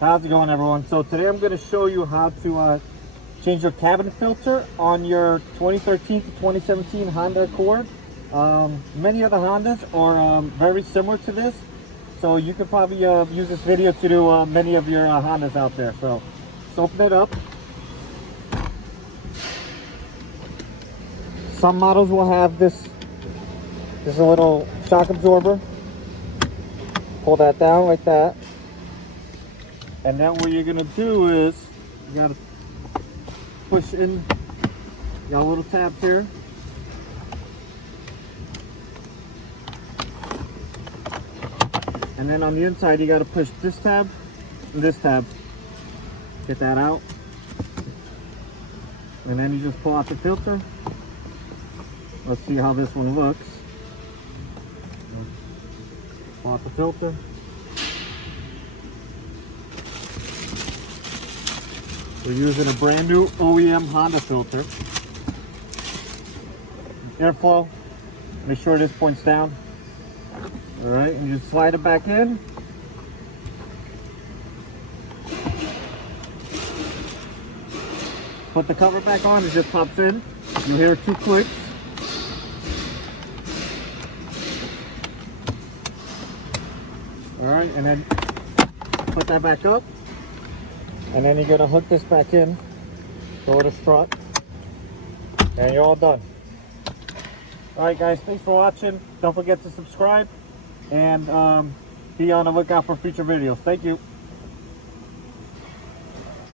How's it going, everyone? So today I'm going to show you how to change your cabin filter on your 2013 to 2017 Honda Accord. Many other Hondas are very similar to this, so you could probably use this video to do many of your Hondas out there. So let's open it up. Some models will have this a little shock absorber. Pull that down like that. And then what you're gonna do is you gotta push in. You got a little tab here. And then on the inside you gotta push this tab and this tab. Get that out. And then you just pull out the filter. Let's see how this one looks. Pull out the filter. We're using a brand new OEM Honda filter. Airflow, make sure this points down. All right, and you just slide it back in. Put the cover back on, it just pops in. You'll hear 2 clicks. All right, and then put that back up. And then you're gonna hook this back in, throw the strut, and you're all done. All right, guys, thanks for watching. Don't forget to subscribe and be on the lookout for future videos. Thank you.